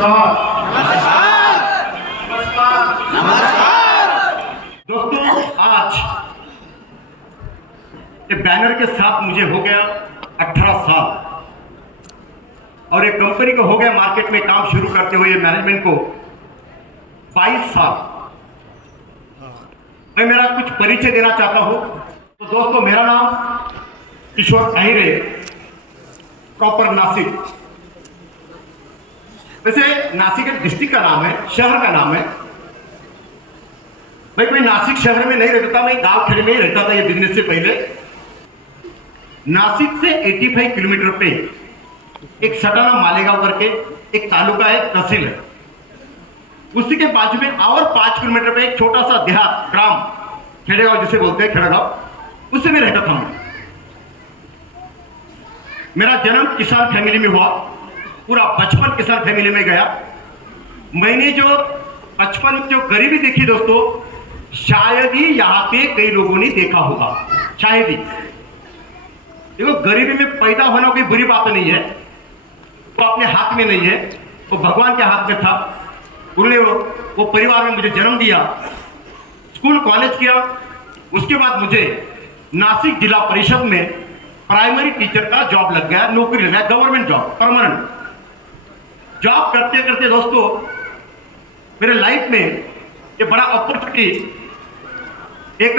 नमस्कार नमस्कार नमस्कार। दोस्तों, आज ये बैनर के साथ मुझे हो गया 18 साल और एक कंपनी को हो गया मार्केट में काम शुरू करते हुए मैनेजमेंट को 22 साल। मैं मेरा कुछ परिचय देना चाहता हूं। तो दोस्तों, मेरा नाम किशोर अहिरे, प्रॉपर नासिक। वैसे नासिक एक डिस्ट्रिक्ट का नाम है, शहर का नाम है। भाई मैं नासिक शहर में नहीं रहता था, मैं गांव खेड़े में ही रहता था ये बिजनेस से पहले। नासिक से 85 किलोमीटर पे एक सटाना मालेगांव करके एक तालुका है, तहसील है। उसी के बाजू में और 5 किलोमीटर पे एक छोटा सा देहात ग्राम खेड़ेगांव जिसे बोलते हैं, खेड़ागांव, उससे में रहता था मैं। मेरा जन्म किसान फैमिली में हुआ, पूरा बचपन किसान फैमिली में गया। मैंने जो बचपन जो गरीबी देखी दोस्तों, शायद ही यहाँ पे कई लोगों ने देखा होगा, शायद ही। देखो, गरीबी में पैदा होना कोई बुरी बात नहीं है, वो अपने हाथ में नहीं है, वो भगवान के हाथ में था। उन्होंने वो परिवार में मुझे जन्म दिया, स्कूल कॉलेज किया। उसके बाद मुझे नासिक जिला परिषद में प्राइमरी टीचर का जॉब लग गया, नौकरी लग गया, गवर्नमेंट जॉब, परमानेंट जॉब करते करते दोस्तों मेरे लाइफ में ये बड़ा अपॉर्चुनिटी एक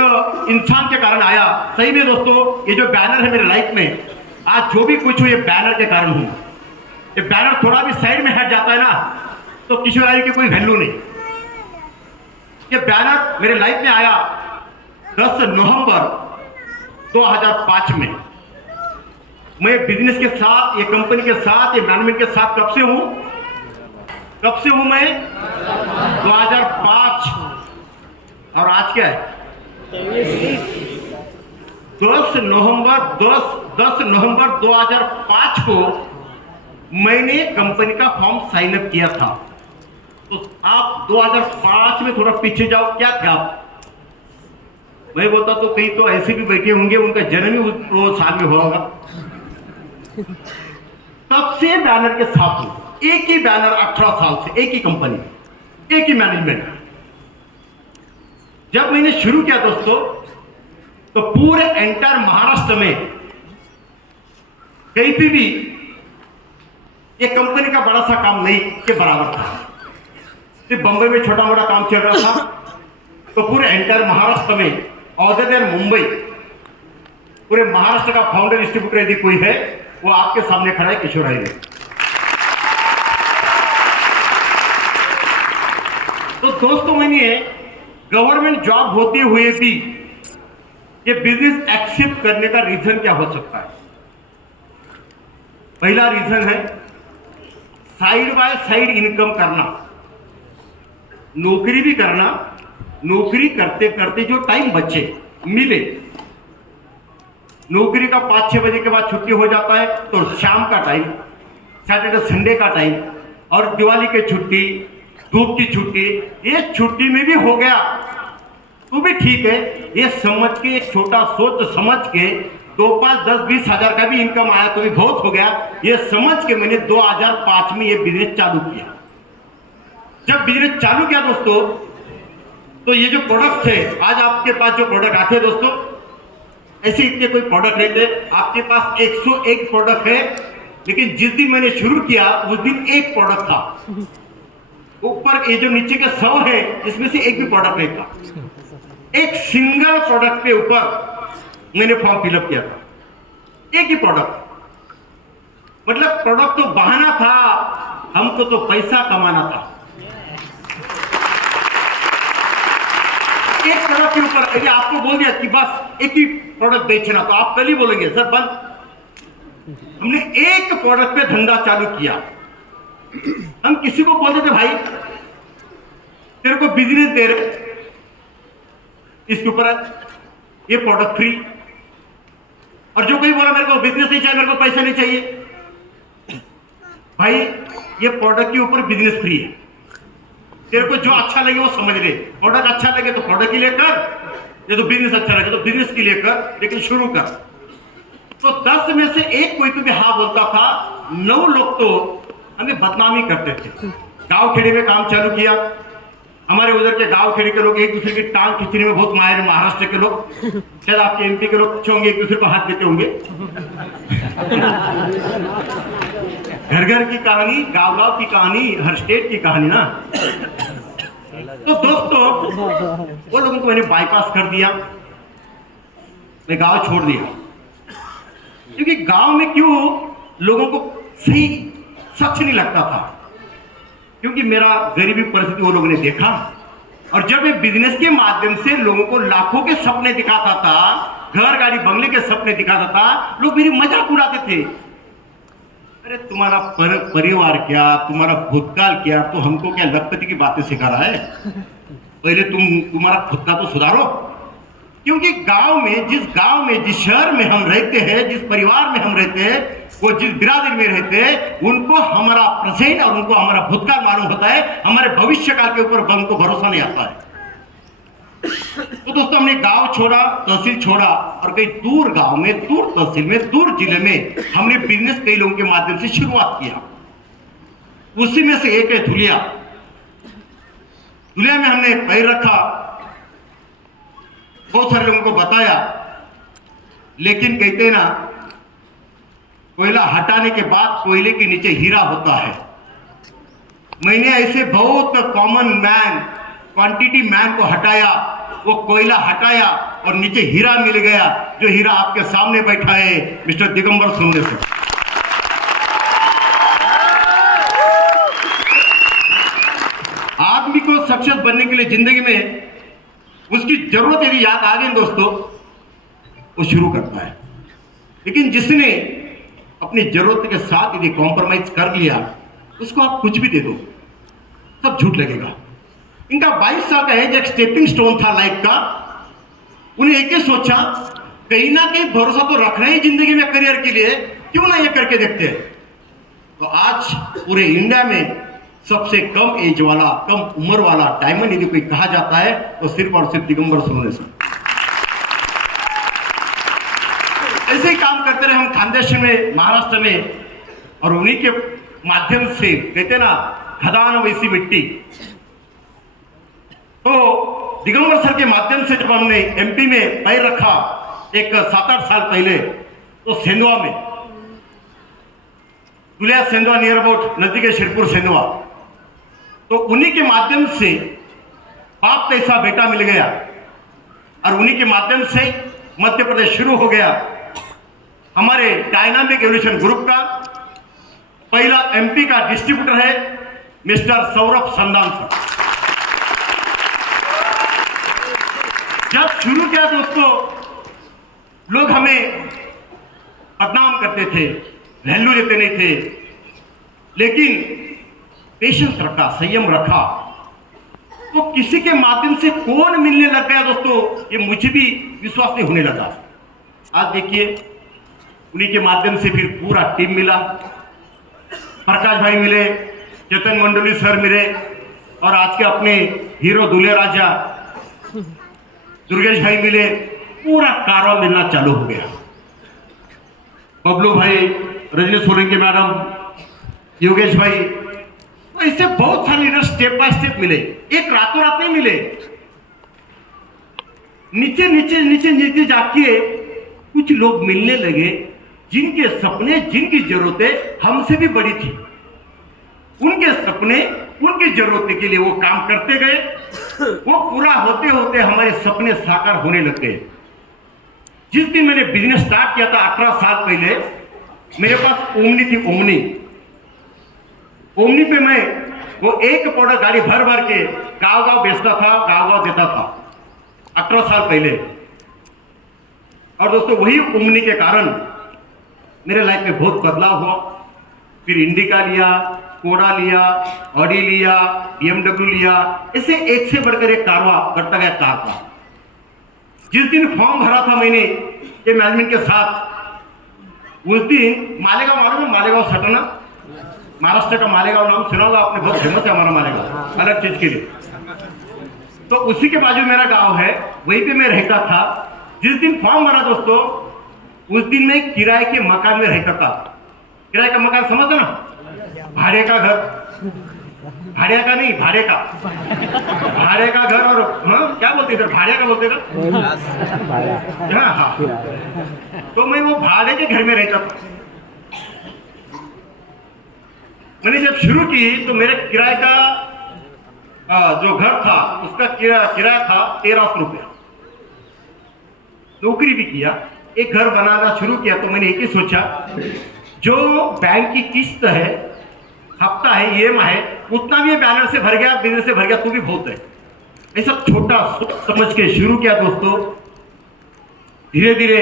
इंसान के कारण आया। सही में दोस्तों, ये जो बैनर है मेरे लाइफ में, आज जो भी कुछ हूं ये बैनर के कारण हूं। ये बैनर थोड़ा भी साइड में हट जाता है ना तो किशोर की कोई वैल्यू नहीं। ये बैनर मेरे लाइफ में आया 10 नवंबर 2005 में। मैं बिजनेस के साथ, ये कंपनी के साथ, ये मैनेजमेंट के साथ कब से हूं मैं 2005। और आज क्या है 10 नवंबर 2005 को मैंने कंपनी का फॉर्म साइन अप किया था। तो आप 2005 में थोड़ा पीछे जाओ, क्या था? मैं बोलता तो कहीं तो ऐसे भी बैठे होंगे उनका जन्म ही वो साल में हुआ होगा। तब से बैनर के साथ हूं, एक ही बैनर 18 साल से, एक ही कंपनी, एक ही मैनेजमेंट। जब मैंने शुरू किया दोस्तों तो पूरे एंटायर महाराष्ट्र में कहीं पे भी एक कंपनी का बड़ा सा काम नहीं के बराबर था। सिर्फ बंबई में छोटा मोटा काम चल रहा था, तो पूरे एंटायर महाराष्ट्र में, अदर देन मुंबई, पूरे महाराष्ट्र का फाउंडर डिस्ट्रीब्यूटर यदि कोई है वो आपके सामने खड़ा है, किशोर अहिरे। तो दोस्तों, मैंने गवर्नमेंट जॉब होते हुए भी ये बिजनेस एक्सेप्ट करने का रीजन क्या हो सकता है? पहला रीजन है साइड बाय साइड इनकम करना, नौकरी भी करना। नौकरी करते करते जो टाइम बचे मिले, नौकरी का 5-6 बजे के बाद छुट्टी हो जाता है तो शाम का टाइम, सैटरडे संडे का टाइम, और दिवाली की छुट्टी, धूप की छुट्टी, ये छुट्टी में भी हो गया तो भी ठीक है। ये समझ के, एक छोटा सोच समझ के 2, 5, 10, 20 हजार का भी इनकम आया तो भी बहुत हो गया। ये समझ के मैंने 2005 में ये बिजनेस चालू किया। जब बिजनेस चालू किया दोस्तों, तो ये जो प्रोडक्ट थे, आज आपके पास जो प्रोडक्ट आते हैं दोस्तों, ऐसे इतने कोई प्रोडक्ट नहीं थे। आपके पास 101 प्रोडक्ट है, लेकिन जिस दिन मैंने शुरू किया उस दिन एक प्रोडक्ट था। ऊपर ये जो नीचे का 100 है, इसमें से एक भी प्रोडक्ट नहीं था। एक सिंगल प्रोडक्ट के ऊपर मैंने फॉर्म फिलअप किया था, एक ही प्रोडक्ट। मतलब प्रोडक्ट तो बहाना था, हमको तो पैसा कमाना था। एक प्रोडक्ट के ऊपर यदि आपको बोल दिया कि बस एक ही प्रोडक्ट बेचना, तो आप कल ही बोलेंगे सर बंद। हमने एक प्रोडक्ट पे धंधा चालू किया। हम किसी को बोलते थे भाई तेरे को बिजनेस दे रहे, इसके ऊपर ये प्रोडक्ट फ्री। और जो कोई बोला मेरे को बिजनेस नहीं चाहिए, मेरे को पैसा नहीं चाहिए, भाई ये प्रोडक्ट के ऊपर बिजनेस फ्री है। तेरे को जो अच्छा लगे वो समझ ले। प्रोडक्ट अच्छा लगे तो प्रोडक्ट के लिए कर, ये तो बिजनेस अच्छा लगे तो बिजनेस के लिए कर, लेकिन शुरू कर। तो 10 में से एक कोई तो भी हाँ बोलता था, 9 लोग तो हमें बदनामी करते थे। गांव खेड़े में काम चालू किया। हमारे उधर के गांव खेड़े के लोग एक दूसरे की टांग खींचने में बहुत माहिर हैं। महाराष्ट्र के लोग, शायद आपके एमपी के लोग होंगे, एक दूसरे को हाथ देते होंगे। घर घर की कहानी, गांव गांव की कहानी, हर स्टेट की कहानी ना। तो दोस्तों, वो लोगों को मैंने बाईपास कर दिया, मैं गांव छोड़ दिया। क्योंकि गांव में क्यों लोगों को सही सच नहीं लगता था, क्योंकि मेरा गरीबी परिस्थिति वो लोगों ने देखा। और जब ये बिजनेस के माध्यम से लोगों को लाखों के सपने दिखाता था, घर गाड़ी बंगले के सपने दिखाता था, लोग मेरी मजाक उड़ाते थे। अरे तुम्हारा परिवार क्या, तुम्हारा भूतकाल क्या, तो हमको क्या लखपति की बातें सिखा रहा है? पहले तुम्हारा खुद का तो सुधारो। क्योंकि गांव में, जिस शहर में हम रहते हैं, जिस परिवार में हम रहते हैं, वो जिस बिरादरी में रहते हैं, उनको हमारा प्रेजेंट और उनको हमारा भूतकाल मालूम होता है, हमारे भविष्य काल के ऊपर उनको भरोसा नहीं आता है। तो दोस्तों, हमने गांव छोड़ा, तहसील छोड़ा, और कई दूर गांव में, दूर तहसील में, दूर जिले में हमने बिजनेस कई लोगों के माध्यम से शुरुआत किया। उसी में से एक है धुलिया। धुलिया में हमने पैर रखा, बहुत सारे लोगों को बताया, लेकिन कहते हैं ना, कोयला हटाने के बाद कोयले के नीचे हीरा होता है। मैंने ऐसे बहुत कॉमन मैन, क्वांटिटी मैन को हटाया, वो कोयला हटाया और नीचे हीरा मिल गया, जो हीरा आपके सामने बैठा है, मिस्टर दिगंबर सोनवणे से। आदमी को सक्सेस बनने के लिए जिंदगी में उसकी जरूरत यदि याद आ गई दोस्तों, वो शुरू करता है। लेकिन जिसने अपनी जरूरत के साथ यदि कॉम्प्रोमाइज कर लिया, उसको आप कुछ भी दे दो, सब झूठ लगेगा। इनका 22 साल का एज एक स्टेपिंग स्टोन था लाइफ का। उन्हें एक ही सोचा, कहीं ना कहीं भरोसा तो रखना ही जिंदगी में करियर के लिए, क्यों ना ये करके देखते हैं। तो आज पूरे इंडिया में सबसे कम एज वाला, कम उम्र वाला डायमंड यदि कोई कहा जाता है, तो सिर्फ और सिर्फ दिगंबर सोनवणे सर। ऐसे ही काम करते रहे हम खानदेश में, महाराष्ट्र में, और उन्हीं के माध्यम से, कहते ना, खदान वैसी मिट्टी। तो दिगंबर सर के माध्यम से जब हमने एमपी में पैर रखा एक 7-8 साल पहले, तो सेंधवा में, दुलिया सेंधवा नियर अबाउट, नजदीक है शिरपुर सेंधवा, तो उन्हीं के माध्यम से बाप जैसा बेटा मिल गया, और उन्हीं के माध्यम से मध्य प्रदेश शुरू हो गया। हमारे डायनामिक एवोल्यूशन ग्रुप का पहला एमपी का डिस्ट्रीब्यूटर है मिस्टर सौरभ संदान सर। जब शुरू किया दोस्तों, लोग हमें बदनाम करते थे, वैल्यू देते नहीं थे, लेकिन पेशेंस रखा, संयम रखा, तो किसी के माध्यम से कौन मिलने लग गया दोस्तों, ये मुझे भी विश्वास नहीं होने लगा। आज देखिए, उन्हीं के माध्यम से फिर पूरा टीम मिला। प्रकाश भाई मिले, चेतन मंडली सर मिले, और आज के अपने हीरो दूल्हे राजा दुर्गेश भाई मिले। पूरा कारवा मिलना चालू हो गया। बबलू भाई, रजनी सोलंकी मैडम, योगेश भाई, तो इससे बहुत सारे लीडर स्टेप बाय स्टेप मिले, एक रातों रात नहीं मिले। नीचे नीचे नीचे नीचे जाके कुछ लोग मिलने लगे, जिनके सपने, जिनकी जरूरतें हमसे भी बड़ी थी। उनके सपने, उनकी जरूरतें के लिए वो काम करते गए। वो पूरा होते होते हमारे सपने साकार होने लग गए। जिस दिन मैंने बिजनेस स्टार्ट किया था 18 साल पहले, मेरे पास ओमनी थी, ओमनी। ओमनी पे मैं वो एक प्रोडक्ट गाड़ी भर भर के गांव गांव बेचता था, गांव गांव देता था 18 साल पहले। और दोस्तों, वही ओमनी के कारण मेरे लाइफ में बहुत बदलाव हुआ। फिर इंडिका लिया, स्कोडा लिया, ऑडी लिया, BMW लिया, ऐसे एक से बढ़कर एक कारवा बढ़ता गया कार का। जिस दिन फॉर्म भरा था मैंने ये मैनेजमेंट के साथ, उस दिन मालेगांव, मालूम है मालेगांव सटना, महाराष्ट्र का मालेगांव नाम सुना होगा आपने, बहुत फेमस है हमारा मालेगांव अलग चीज के लिए। तो उसी के बाजू मेरा गांव है, वहीं पे मैं रहता था। जिस दिन फॉर्म भरा दोस्तों, उस दिन मैं किराए के मकान में रहता था। किराए का मकान समझते ना, भाड़े का घर। भाड़े का नहीं, भाड़े का, भाड़े का घर। और हाँ क्या बोलते इधर, भाड़े का बोलते का। हाँ हाँ, तो मैं वो भाड़े के घर में रहता था। मैंने जब शुरू की तो मेरे किराए का जो घर था उसका किराया था 1300 रुपया। नौकरी भी किया, एक घर बनाना शुरू किया तो मैंने एक ही सोचा, जो बैंक की किस्त है, हफ्ता है, EMI है, उतना भी बैलेंस से भर गया, बिजनेस से भर गया तो भी बहुत है। ऐसा छोटा समझ के शुरू किया दोस्तों। धीरे धीरे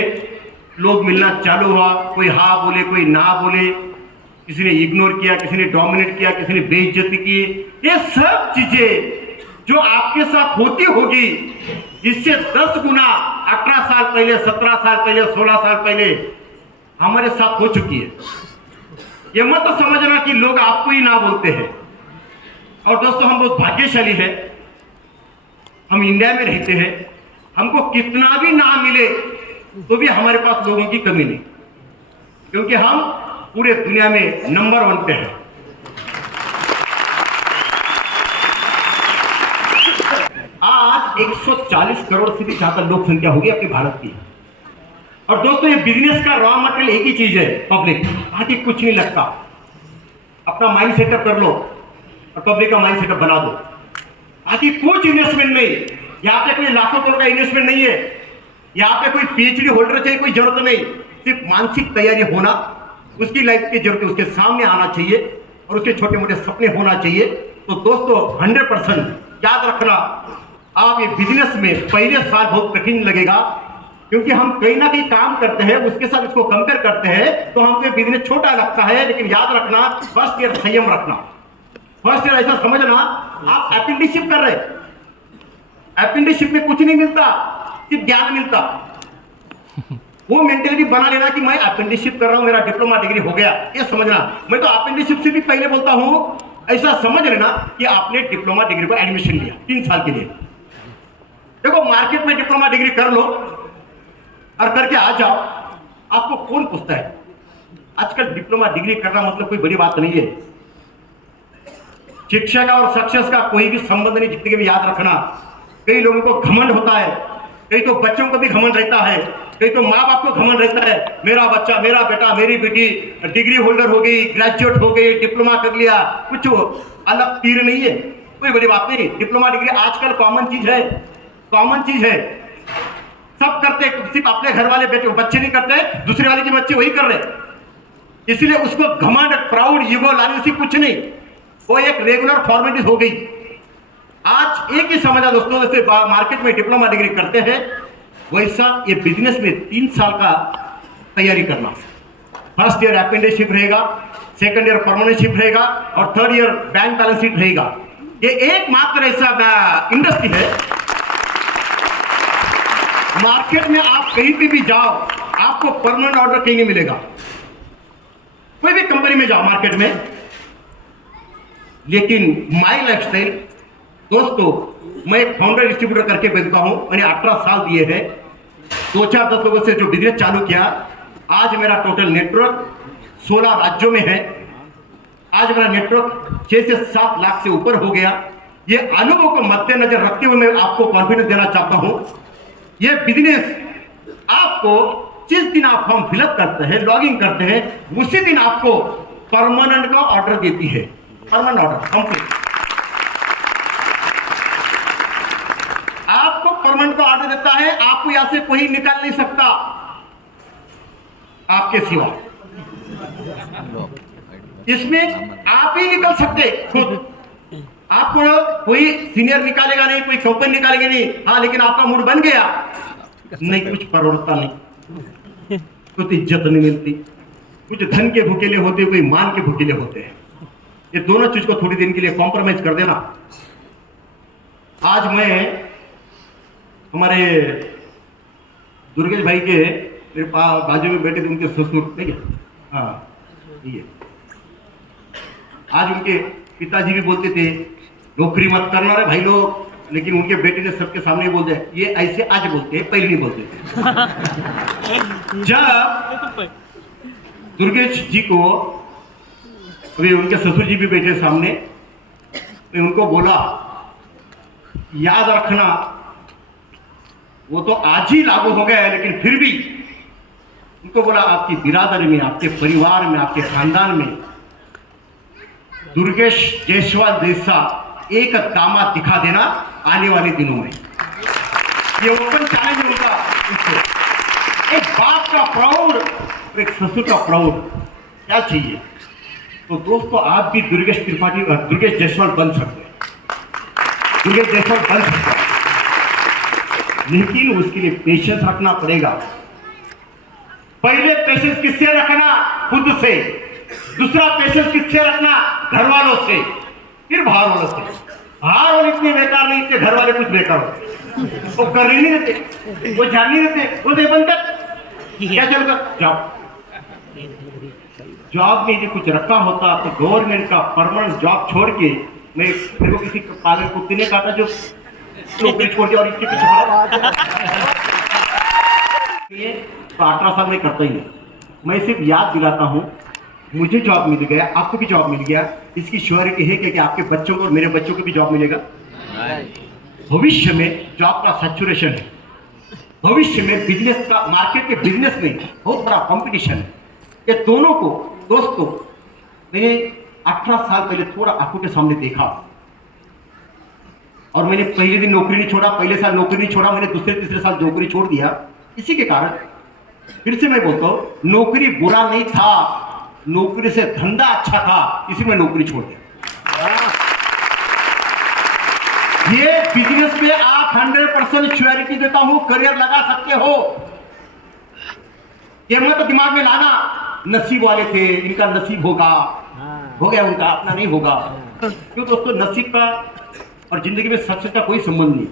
लोग मिलना चालू हुआ, कोई हाँ बोले, कोई ना बोले, किसी ने इग्नोर किया, किसी ने डोमिनेट किया, किसी ने बेइज्जती की। ये सब चीजें जो आपके साथ होती होगी, इससे 10 गुना 18 साल पहले, 17 साल पहले, 16 साल पहले हमारे साथ हो चुकी है। ये मत तो समझना कि लोग आपको ही ना बोलते हैं। और दोस्तों हम बहुत भाग्यशाली है, हम इंडिया में रहते हैं, हमको कितना भी ना मिले तो भी हमारे पास लोगों की कमी नहीं, क्योंकि हम पूरे दुनिया में नंबर 1 पे है। आज 140 करोड़ से भी ज्यादा लोक संख्या होगी अपने भारत की। और दोस्तों ये बिजनेस का रॉ मटेरियल एक ही चीज है, पब्लिक। बाकी कुछ नहीं लगता। अपना माइंड सेटअप कर लो और पब्लिक का माइंड सेटअप बना दो। बाकी कुछ इन्वेस्टमेंट नहीं, यहाँ पे कोई लाखों करोड़ का इन्वेस्टमेंट नहीं है, यहाँ पे कोई PhD होल्डर चाहिए, कोई जरूरत नहीं। सिर्फ मानसिक तैयारी होना, उसकी लाइफ की जरूरत उसके सामने आना चाहिए और उसके छोटे मोटे सपने होना चाहिए। तो दोस्तों 100% याद रखना, आप ये बिजनेस में पहले साल बहुत कठिन लगेगा, क्योंकि हम कहीं ना कहीं काम करते हैं, उसके साथ इसको कंपेयर करते हैं तो हमको बिजनेस छोटा लगता है। लेकिन याद रखना, फर्स्ट ईयर संयम रखना। फर्स्ट ईयर ऐसा समझना आप अप्रेंटिसशिप कर रहे, अप्रेंटिसशिप में कुछ नहीं मिलता, सिर्फ ज्ञान मिलता। वो मेंटेलिटी बना लेना कि मैं अप्रेंटिसशिप कर रहा हूं, मेरा डिप्लोमा डिग्री हो गया, ये समझना। मैं तो अप्रेंटिसशिप से भी पहले बोलता हूं, ऐसा समझ लेना कि आपने डिप्लोमा डिग्री को एडमिशन लिया 3 साल के लिए। देखो मार्केट में डिप्लोमा डिग्री कर लो और करके आ जाओ, आपको कौन पूछता है? आजकल डिप्लोमा डिग्री करना मतलब कोई बड़ी बात नहीं है। शिक्षा का और सक्सेस का कोई भी संबंध नहीं, जिंदगी में याद रखना। कई लोगों को घमंड होता है, कई तो बच्चों को भी घमंड रहता है, कई तो माँ बाप को घमंड रहता है, मेरा बच्चा, मेरा बेटा, मेरी बेटी डिग्री होल्डर हो गई, ग्रेजुएट हो गई, डिप्लोमा कर लिया। कुछ अलग तीर नहीं है, कोई बड़ी बात नहीं। डिप्लोमा डिग्री आजकल कॉमन चीज है, कॉमन चीज है, सब करते। सिर्फ अपने घर वाले बच्चे नहीं करते, दूसरे वाले के बच्चे वही कर रहे। इसलिए उसको घमंड, प्राउड, ईगो लाने से कुछ नहीं, वो एक रेगुलर फॉर्मेलिटी हो गई। आज एक ही समझा दोस्तों, जैसे मार्केट में डिप्लोमा डिग्री करते हैं, वैसा ये बिजनेस में 3 साल का तैयारी करना। फर्स्ट ईयर अप्रेंटिसशिप रहेगा, सेकंड ईयर परमानेंटशिप रहेगा और third year bank balance sheet रहेगा। ये एकमात्र ऐसा इंडस्ट्री है मार्केट में, आप कहीं पे भी जाओ आपको परमानेंट ऑर्डर कहीं नहीं मिलेगा। कोई भी कंपनी में जाओ मार्केट में, लेकिन माई लाइफस्टाइल दोस्तों, मैं एक फाउंडर डिस्ट्रीब्यूटर करके बेचता हूं, मैंने 18 साल दिए हैं, 2-4-10 लोगों से जो बिजनेस चालू किया। आज मेरा टोटल नेटवर्क 16 राज्यों में है। आज मेरा नेटवर्क 6 से 7 लाख से ऊपर हो गया। ये अनुभव को मद्देनजर रखते हुए मैं आपको कॉन्फिडेंस देना चाहता हूं, ये बिजनेस आपको जिस दिन आप फॉर्म फिलअप करते हैं, लॉगिंग करते हैं, उसी दिन आपको परमानेंट का ऑर्डर देती है। परमानेंट ऑर्डर कंप्लीट, आपको परमानेंट का ऑर्डर देता है। आपको यहां से कोई निकाल नहीं सकता आपके सिवा। इसमें आप ही निकल सकते खुद, आपको कोई सीनियर निकालेगा नहीं, कोई कंपनी निकालेगी नहीं। हाँ, लेकिन आपका मूड बन गया, नहीं कुछ परवड़ता नहीं, कुछ इज्जत नहीं मिलती, कुछ धन के भूखेले होते, कोई मान के भूखेले होते हैं। ये दोनों चीज को थोड़ी दिन के लिए कॉम्प्रोमाइज कर देना। आज मैं हमारे दुर्गेश भाई के मेरे बाजू में बैठे थे, उनके ससुर, ठीक है, हाँ ये आज उनके पिताजी भी बोलते थे नौकरी मत करना रे भाई लोग, लेकिन उनके बेटे ने सबके सामने बोल दिया। ये ऐसे आज बोलते हैं, पहले नहीं बोलते थे। जब दुर्गेश जी को, अभी उनके ससुर जी भी बैठे सामने, मैं उनको बोला याद रखना, वो तो आज ही लागू हो गया है, लेकिन फिर भी उनको बोला आपकी बिरादरी में, आपके परिवार में, आपके खानदान में दुर्गेश जायसवाल जैसा एक दामाद दिखा देना आने वाले दिनों में। ये ओपन चैलेंज है उनका। एक बाप का प्राउड, एक ससुर का प्राउड क्या चाहिए। तो दोस्तों आप भी दुर्गेश जायसवाल बन सकते हैं, दुर्गेश जायसवाल बन सकते हैं, लेकिन उसके लिए पेशेंस रखना पड़ेगा। पहले पेशेंस किससे रखना? खुद से। दूसरा पेशेंस किससे रखना? घर वालों से, फिर बाहर वालों से। बाहर वाले इतने बेकार नहीं, इतने घर वाले कुछ बेकार होते, वो कर ही नहीं रहते, वो जान नहीं रहते, वो दे बनकर क्या चलकर जॉब में यदि कुछ रखा होता तो गवर्नमेंट का परमानेंट जॉब छोड़ के मैं फिर वो किसी पागल कुत्ते ने कहा था जो नौकरी छोड़ दिया और इसके पीछे तो 18 साल में करता ही नहीं। मैं सिर्फ याद दिलाता हूं, मुझे जॉब मिल गया, आपको भी जॉब मिल गया, इसकी श्योरिटी है कि आपके बच्चों को और मेरे बच्चों को भी जॉब मिलेगा। भविष्य में जॉब का सैचुरेशन है, भविष्य में बिजनेस का, मार्केट के बिजनेस में बहुत बड़ा कंपटीशन है। ये दोनों को दोस्तों मैंने 18 साल पहले थोड़ा आंखों के सामने देखा और मैंने पहले दिन नौकरी नहीं छोड़ा, पहले साल नौकरी नहीं छोड़ा, मैंने दूसरे तीसरे साल नौकरी छोड़ दिया। इसी के कारण फिर से मैं बोलता हूं, नौकरी बुरा नहीं था, नौकरी से धंधा अच्छा था, इसी में नौकरी छोड़ दिया। ये बिजनेस में आप 100% श्योरिटी देता हूं, करियर लगा सकते हो। ये मत दिमाग में लाना नसीब वाले थे, इनका नसीब होगा, हो गया उनका, अपना नहीं होगा। क्यों दोस्तों, नसीब का और जिंदगी में सक्सेस का कोई संबंध नहीं।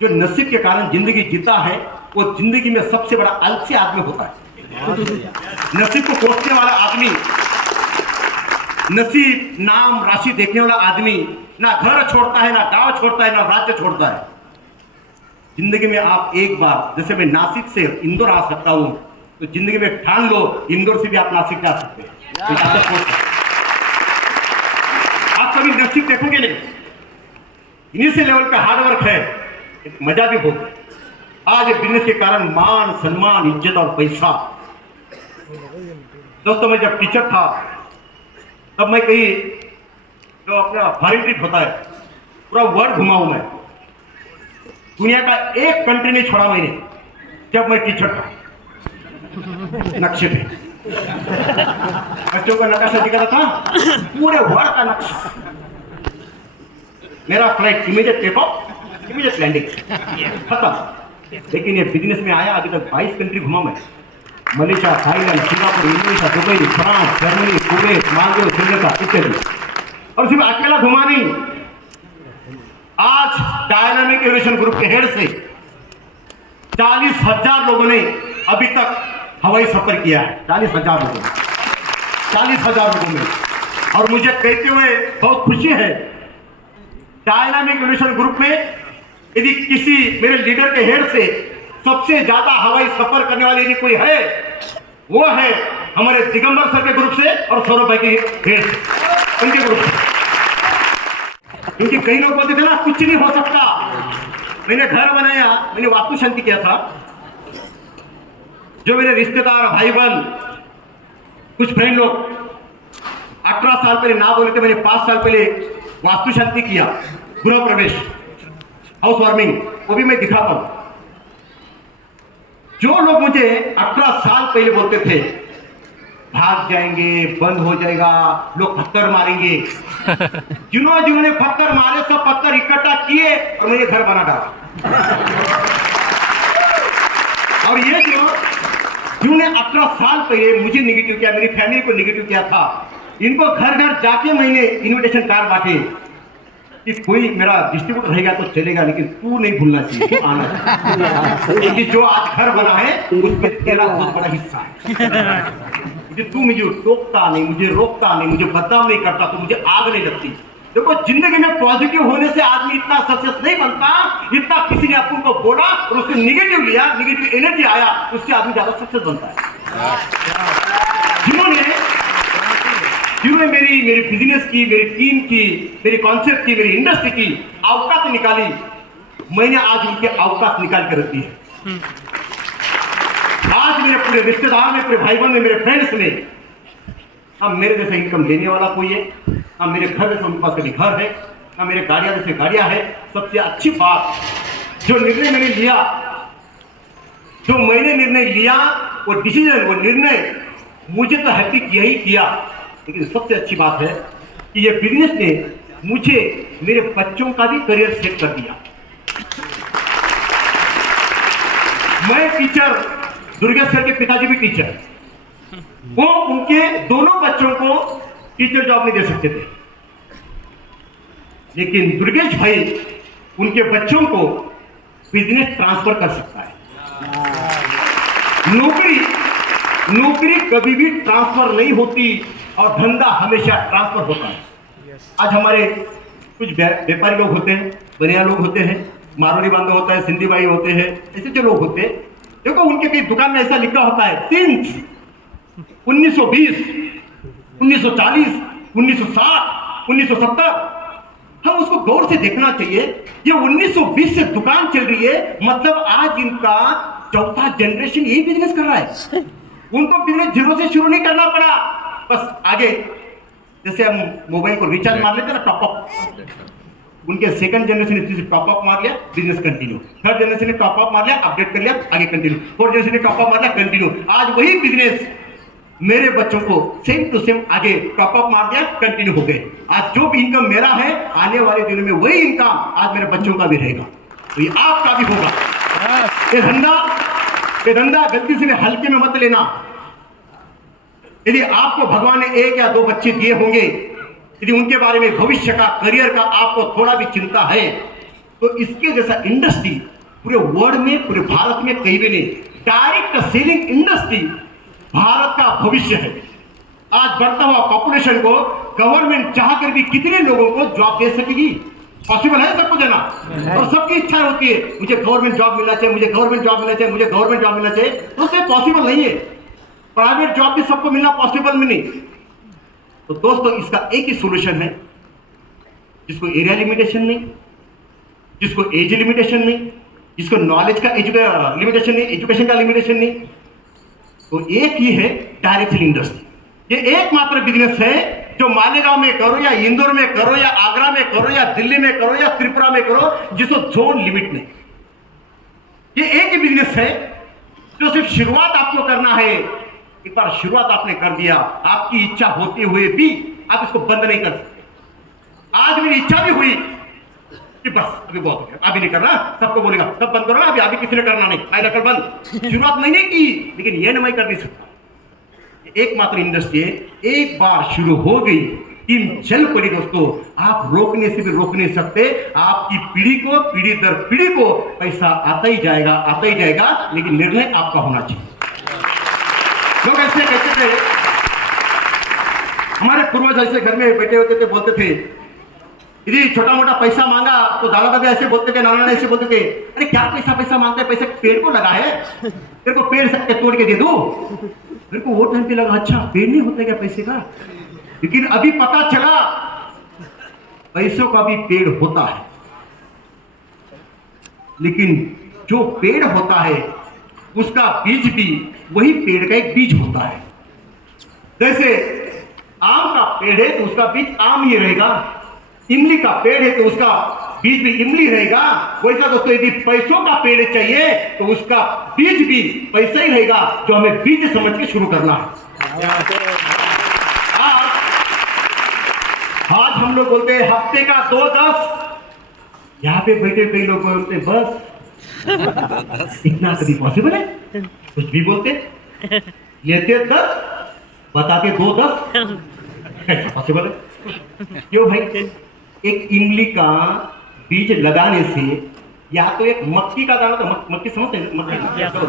जो नसीब के कारण जिंदगी जीता है वो जिंदगी में सबसे बड़ा आलसी आदमी होता है। नसीब को कोसने वाला आदमी, नसीब नाम राशि देखने वाला आदमी ना घर छोड़ता है, ना गांव छोड़ता है, ना राज्य छोड़ता है। जिंदगी में आप एक बार, जैसे मैं नासिक से इंदौर आ सकता हूं, तो जिंदगी में ठान लो इंदौर से भी आप नासिक जा सकते हैं। आप कभी नसीब देखोगे नहीं, इन्हीं से लेवल पे हार्डवर्क है, एक मजा भी बहुत है। आज बिजनेस के कारण मान सम्मान इज्जत और पैसा। दोस्तों मैं जब टीचर था तब मैं कहीं जो अपना फॉरेन ट्रिप होता है पूरा वर्ल्ड घुमा हूं मैं, दुनिया का एक कंट्री नहीं छोड़ा मैंने जब मैं टीचर था। नक्शे पे बच्चों का नक्शा दिखाता था, पूरे वर्ल्ड का नक्शा। मेरा flight immediate take off, immediate landing, खत्म। लेकिन ये बिजनेस में आया, अभी तक 22 कंट्री घुमा मैं, Malaysia, Thailand, Singapore, Indonesia, Dubai, France, Germany, Kuwait, Maldives, Sri Lanka इत्यादि। और सिर्फ अकेला घुमा नहीं, आज डायनामिक एविएशन ग्रुप के हेड से 40,000 लोगों ने अभी तक हवाई सफर किया है। 40,000 लोगों ने, 40,000 लोगों ने। और मुझे कहते हुए बहुत खुशी है, डायनामिक एविएशन ग्रुप में यदि किसी मेरे लीडर के हेड से सबसे ज्यादा हवाई सफर करने वाले यदि कोई है, वो है हमारे दिगंबर सर के ग्रुप से और सौरभ भाई के हेड से, उनके ग्रुप से। क्योंकि कई लोग बोलते थे ना कुछ नहीं हो सकता। मैंने घर बनाया, मैंने वास्तु शांति किया था। जो मेरे रिश्तेदार, भाई बहन, कुछ फ्रेंड लोग 18 साल पहले ना बोले थे, मैंने 5 साल पहले वास्तु शांति किया, गृह प्रवेश, हाउस वार्मिंग, वो भी मैं दिखाता हूं। जो लोग मुझे 18 साल पहले बोलते थे भाग जाएंगे, बंद हो जाएगा, लोग पत्थर मारेंगे, जिन्होंने पत्थर मारे सब पत्थर इकट्ठा किए और मैंने घर बना डाला। और ये जो जिन्होंने 18 साल पहले मुझे निगेटिव किया, मेरी फैमिली को निगेटिव किया था, इनको घर घर जाके मैंने इनविटेशन कार्ड बांटे कि कोई मेरा डिस्ट्रीब्यूटर रहेगा तो चलेगा, लेकिन तू नहीं भूलना चाहिए, तू आना चाहिए। क्योंकि जो आज घर बना है उसमें तेरा बहुत बड़ा हिस्सा है। तू मुझे टोकता नहीं, मुझे रोकता नहीं, मुझे बदनाम नहीं करता, तो मुझे आग नहीं लगती। देखो जिंदगी में पॉजिटिव होने से आदमी इतना सक्सेस नहीं बनता, इतना किसी ने अपन को बोला और उससे निगेटिव लिया, निगेटिव एनर्जी आया, उससे आदमी ज्यादा सक्सेस बनता है। जिन्होंने मेरी बिजनेस की, मेरी टीम की, मेरी कॉन्सेप्ट की, मेरी इंडस्ट्री की औकात निकाली, मैंने आज उनके औकात निकाल कर रखी है। आज मेरे पूरे रिश्तेदार में, पूरे भाई बहन में, मेरे फ्रेंड्स में, अब मेरे जैसे इनकम देने वाला कोई है, अब मेरे घर जैसे उनके पास कभी घर है, अब मेरे गाड़ियां जैसे गाड़ियां है। सबसे अच्छी बात, जो निर्णय मैंने लिया, जो मैंने निर्णय लिया, वो डिसीजन, वो निर्णय मुझे तो हैप्पी किया ही किया, लेकिन सबसे अच्छी बात है कि ये बिजनेस ने मुझे, मेरे बच्चों का भी करियर सेट कर दिया। मैं टीचर, दुर्गेश सर के पिताजी भी टीचर, वो उनके दोनों बच्चों को टीचर जॉब नहीं दे सकते थे, लेकिन दुर्गेश भाई उनके बच्चों को बिजनेस ट्रांसफर कर सकता है। नौकरी कभी भी ट्रांसफर नहीं होती और धंधा हमेशा ट्रांसफर होता है। आज हमारे कुछ व्यापारी लोग होते हैं, बनिया लोग होते हैं, मारवाड़ी बांधव होता है, सिंधी भाई होते हैं, ऐसे जो लोग होते हैं, देखो उनके कई दुकान में ऐसा लिखा होता है सिंस 1920, 1940, 1960, 1970। हम उसको गौर से देखना चाहिए। ये 1920 से दुकान चल रही है, मतलब आज इनका चौथा जनरेशन यही बिजनेस कर रहा है। उनको बिजनेस जीरो से शुरू नहीं करना पड़ा, बस आगे जैसे हम मोबाइल को रिचार्ज मार लेते हैं ना, टॉप अप, उनके सेकंड जनरेशन ने टॉप अप मार लिया, बिजनेस कंटिन्यू। थर्ड जनरेशन ने टॉप अप मार लिया, अपडेट कर लिया, आगे कंटिन्यू। फोर्थ जनरेशन ने टॉप अप मार लिया, कंटिन्यू। आज वही बिजनेस मेरे बच्चों को सेम टू सेम आगे टॉप अप मार दिया, कंटिन्यू हो गए। आज जो भी इनकम मेरा है, आने वाले दिनों में वही इनकम आज मेरे बच्चों का भी रहेगा, तो ये आपका भी होगा। ये धंधा गलती से हल्के में मत लेना। यदि आपको भगवान ने एक या दो बच्चे दिए होंगे, यदि उनके बारे में भविष्य का, करियर का आपको थोड़ा भी चिंता है, तो इसके जैसा इंडस्ट्री पूरे वर्ल्ड में, पूरे भारत में कहीं भी नहीं। डायरेक्ट सेलिंग इंडस्ट्री भारत का भविष्य है। आज बढ़ता हुआ पॉपुलेशन को गवर्नमेंट चाहकर भी कितने लोगों को जॉब दे सकेगी? पॉसिबल है सबको देना? और सबकी इच्छा होती है मुझे गवर्नमेंट जॉब मिलना चाहिए, मुझे गवर्नमेंट जॉब मिलना चाहिए, मुझे गवर्नमेंट जॉब मिलना चाहिए, तो उससे पॉसिबल नहीं है। प्राइवेट जॉब भी सबको मिलना पॉसिबल में नहीं। तो दोस्तों, इसका एक ही सॉल्यूशन है, जिसको एरिया लिमिटेशन नहीं, जिसको एज लिमिटेशन नहीं, जिसको नॉलेज का लिमिटेशन नहीं, एजुकेशन का लिमिटेशन नहीं, तो एक ही है डायरेक्ट सेलिंग इंडस्ट्री। ये एकमात्र बिजनेस है जो मालेगांव में करो या इंदौर में करो या आगरा में करो या दिल्ली में करो या त्रिपुरा में करो, जिसको जोन लिमिट नहीं। ये एक ही बिजनेस है जो सिर्फ शुरुआत आपको करना है। एक बार शुरुआत आपने कर दिया, आपकी इच्छा होते हुए भी आप इसको बंद नहीं कर सकते। आज मेरी इच्छा भी हुई कि बस अभी बहुत हो गया, अभी नहीं करना, सबको बोलेगा सब बंद करो, अभी किसी ने करना नहीं, आई रखल बंद। शुरुआत मैंने की, लेकिन ये मैं कर नहीं सकता। एकमात्र इंडस्ट्री है, एक बार शुरू हो गई टीम चल पड़ी दोस्तों, आप रोकने से भी रोक नहीं सकते। आपकी पीढ़ी को, पीढ़ी दर पीढ़ी को पैसा आता ही जाएगा, आता ही जाएगा, लेकिन निर्णय आपका होना चाहिए। लोग ऐसे कहते थे, हमारे पूर्वज ऐसे घर में बैठे होते थे, बोलते थे यदि छोटा मोटा पैसा मांगा तो दादा दादा ऐसे बोलते थे, नाना ऐसे बोलते थे, अरे क्या पैसा पैसा मांगते, पैसे पेड़ को लगा है, तेरे को पेड़ सबके तोड़ के दे दो। मेरे को वो टाइम पे लगा अच्छा पेड़ नहीं होता क्या पैसे का, लेकिन अभी पता चला पैसों का भी पेड़ होता है, लेकिन जो पेड़ होता है उसका बीज भी वही पेड़ का एक बीज होता है। जैसे आम का पेड़ है तो उसका बीज आम ही रहेगा, इमली का पेड़ है तो उसका बीज भी इमली रहेगा। वैसा दोस्तों, यदि पैसों का पेड़ चाहिए तो उसका बीज भी पैसा ही रहेगा, जो हमें बीज समझ के शुरू करना है। आज हम लोग बोलते हैं हफ्ते का 2-10, यहाँ पे बैठे कई लोग बोलते हैं बस इतना कभी पॉसिबल है? कुछ भी बोलते लेते 10 बताते 2-10, कैसे पॉसिबल है? क्यों भाई? एक इमली का बीज लगाने से या तो एक मक्की का दाना, तो मक्की समझते हैं,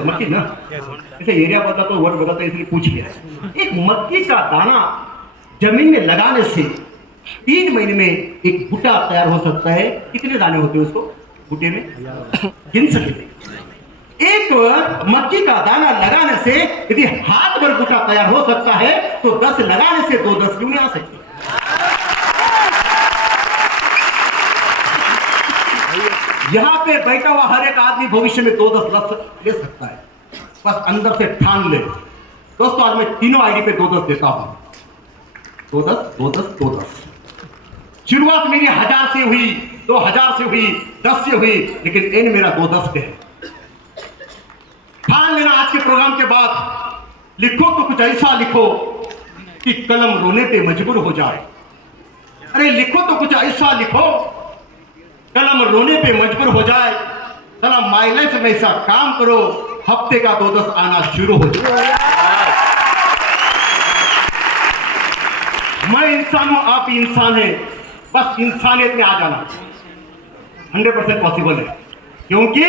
मक्की ना, जैसे एरिया बदला तो वर्ड बदलता, इसलिए पूछ लिया। एक मक्की का दाना जमीन में लगाने से 3 महीने में एक बूटा तैयार हो सकता है। कितने दाने होते हैं उसको बूटे में? गिन सकते। एक मक्की का दाना लगाने से यदि हाथ भर बूटा तैयार हो सकता है तो 10 लगाने से 2-10 क्यों नहीं आ सकते? यहां पे बैठा हुआ हर एक आदमी भविष्य में 2-10 ले सकता है, बस अंदर से ठान ले। दोस्तों आज मैं तीनों आईडी पे 2-10 देता हूं, 2-10। शुरुआत मेरी 1000 से हुई, 2000 से हुई, 10 से हुई, लेकिन एंड मेरा 2-10 पे है। ठान लेना आज के प्रोग्राम के बाद, लिखो तो कुछ ऐसा लिखो कि कलम रोने पे मजबूर हो जाए। अरे लिखो तो कुछ ऐसा लिखो कलम रोने पे मजबूर हो जाए। चला माय लाइफ में ऐसा काम करो, हफ्ते का 2-10 आना शुरू हो जाए। मैं इंसान हूं, आप इंसान हैं, बस इंसानियत में आ जाना 100% पॉसिबल है। क्योंकि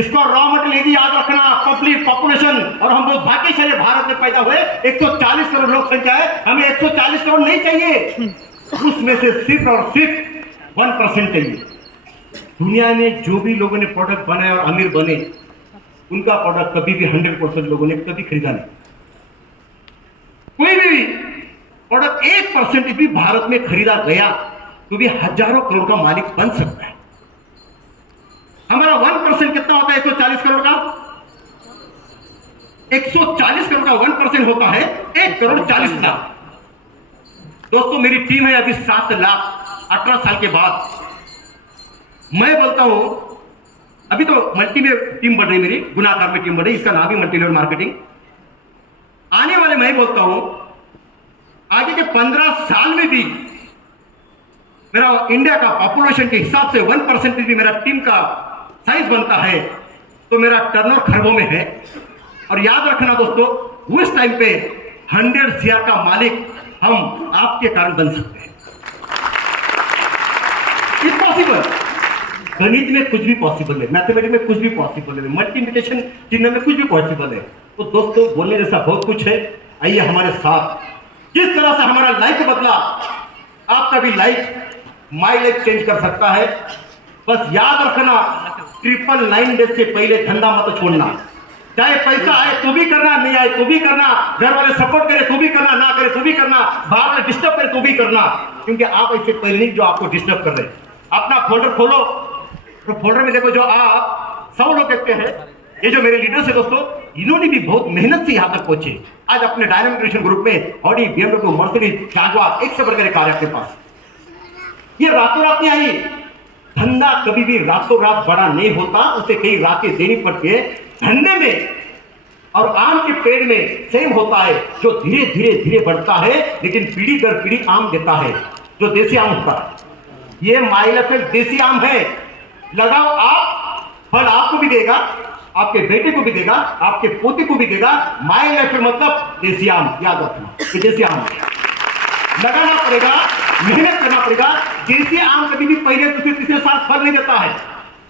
इसको रॉ मटेरियल याद रखना, पब्लिक पॉपुलेशन, और हम लोग भाग्यशाली भारत में पैदा हुए, 140 करोड़ लोक संख्या है, हमें 140 करोड़ नहीं चाहिए, उसमें से सिर्फ और सिर्फ 1% चाहिए। दुनिया में जो भी लोगों ने प्रोडक्ट बनाए और अमीर बने, उनका प्रोडक्ट कभी भी 100% लोगों ने कभी खरीदा नहीं। कोई भी प्रोडक्ट 1% भी भारत में खरीदा गया तो भी हजारों करोड़ का मालिक बन सकता है। हमारा 1% कितना होता है 140 करोड़ का? 140 करोड़ का 1% होता है 1 करोड़ 40 लाख। दोस्तों मेरी टीम है अभी 7 लाख 18 साल के बाद। मैं बोलता हूं अभी तो मल्टी में टीम बढ़ रही, मेरी गुनाकार में टीम बढ़ रही, इसका नाम ही मल्टी लेवल मार्केटिंग। आने वाले मैं बोलता हूं आगे के 15 साल में भी मेरा इंडिया का पॉपुलेशन के हिसाब से 1% भी मेरा टीम का साइज बनता है तो मेरा टर्नओवर खरबों में है। और याद रखना दोस्तों, उस टाइम पे 100 CR का मालिक हम आपके कारण बन सकते हैं। It's possible. गणित में कुछ भी पॉसिबल है, मैथमेटिक्स में कुछ भी पॉसिबल है, मल्टीप्लिकेशन चिन्ह में कुछ भी पॉसिबल है। तो दोस्तों बोलने जैसा बहुत कुछ है, आइए हमारे साथ। किस तरह से हमारा लाइफ बदला, आपका भी लाइफ माई लाइफ चेंज कर सकता है। बस याद रखना 999 डेज से पहले धंधा मत छोड़ना। चाहे पैसा आए तो भी करना, नहीं आए तो भी करना, घर वाले सपोर्ट करे तो भी करना, ना करे तो भी करना, बाहर वाले डिस्टर्ब करे तो भी करना, क्योंकि आप ऐसे पहले नहीं जो आपको डिस्टर्ब कर रहे। अपना फोल्डर खोलो तो फोल्डर में देखो जो आप सब लोग कहते हैं, ये जो मेरे लीडर्स है दोस्तों, इन्होंने भी बहुत मेहनत से यहाँ तक पहुंचे। आज अपने डायनामिक क्रिएशन ग्रुप में ऑडी, BMW, मर्सिडीज, जागवार, एक से बढ़कर कार आपके पास। ये रातों रात नहीं आई। धंधा कभी भी रातों रात बड़ा नहीं होता, उसे कई रातें देनी पड़ती है। धंधे में और आम के पेड़ में सेम होता है, जो धीरे धीरे धीरे बढ़ता है लेकिन पीढ़ी दर पीढ़ी आम देता है, जो देसी आम होता है। ये माइलफेल देसी आम है, लगाओ आप, फल आपको भी देगा, आपके बेटे को भी देगा, आपके पोते को भी देगा। माइलफेल मतलब देसी आम, याद रखना ये देसी आम है। लगाना पड़ेगा, मेहनत करना पड़ेगा। देसी आम कभी भी पहले दूसरे तीसरे साल फल नहीं देता है,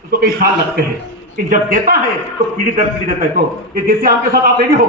उसको कई साल लगते हैं, कि जब देता है तो पीढ़ी दर पीढ़ी देता है। तो ये देसी आम के साथ आप रेडी हो?